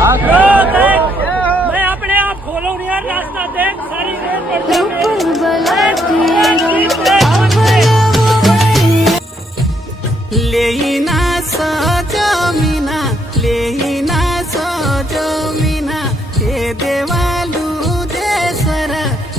मैं अपने आप खोलो नहीं यार, रास्ता देख सारी लेना सजमीना लेना सजमीना हे देवालू देसर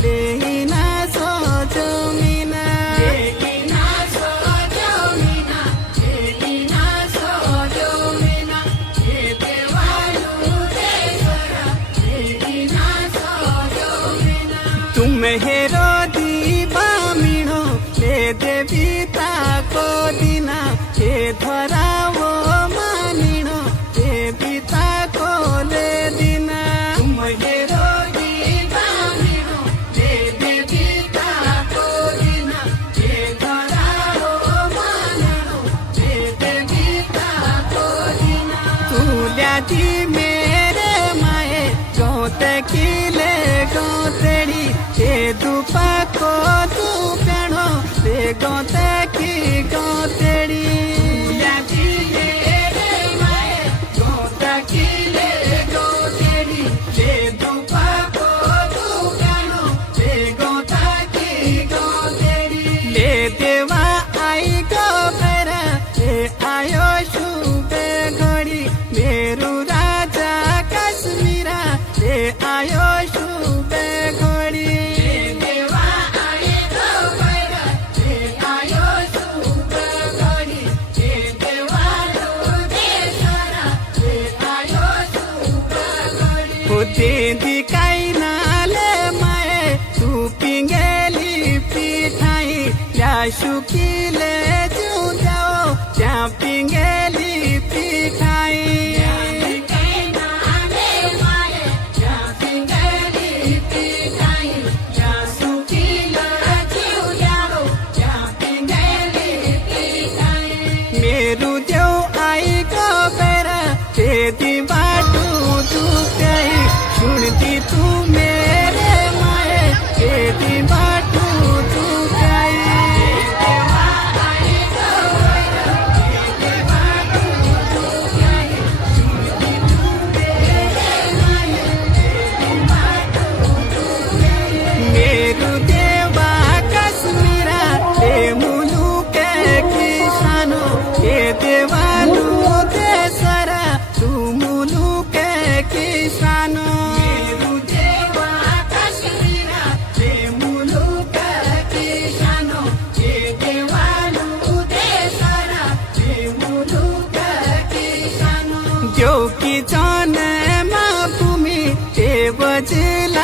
लेना सजमीना लेना सजमीना लेना सजमीना हे देवालू देसर लेना सजमीना तुम हेरो दीवा मिणो ले देवी ताको दिना हे धरावो मानिणो देवी ताको ले दिना तुम हेरो दीवा मिणो ले देवी ताको दिना हे धरावो मानिणो देवी ताको दिना तुल्याची मेरे माये गोते किले गोतेड़ी हे दुपाको तू पेणो ते गोते की गोतेड़ी तुल्याची मेरे माये गोते किले गोतेड़ी हे दुपाको तू पेणो ते गोते की गोतेड़ी ले देवा आई गोबरा हे आयो शुभे घड़ी मेरू राजा काश्मीरा हे आयो शुभे घड़ी ले देवा आई गोबरा हे आयो शुभे घड़ी हे देवालू देसरा हे आयो शुभे घड़ी होते दिखाई नाले माये तू पिंगेली पिठाई या शुकीले जू जाओ त्या पिंगेली पिठाई मेरू देव आई गोबरा ते दिवाटू तू कही सुनती तू मेरे माए ते दिवाटू तू मेरू देवा काश्मीरा ते मुलुक किसानो हे देवालू देसरा तू मुलुक किसानो मेरू देवा काश्मीरा ते मुलुक किसानो हे देवालू देसरा ते मुलुक किसानो जो की जाने मा भूमि ते बजला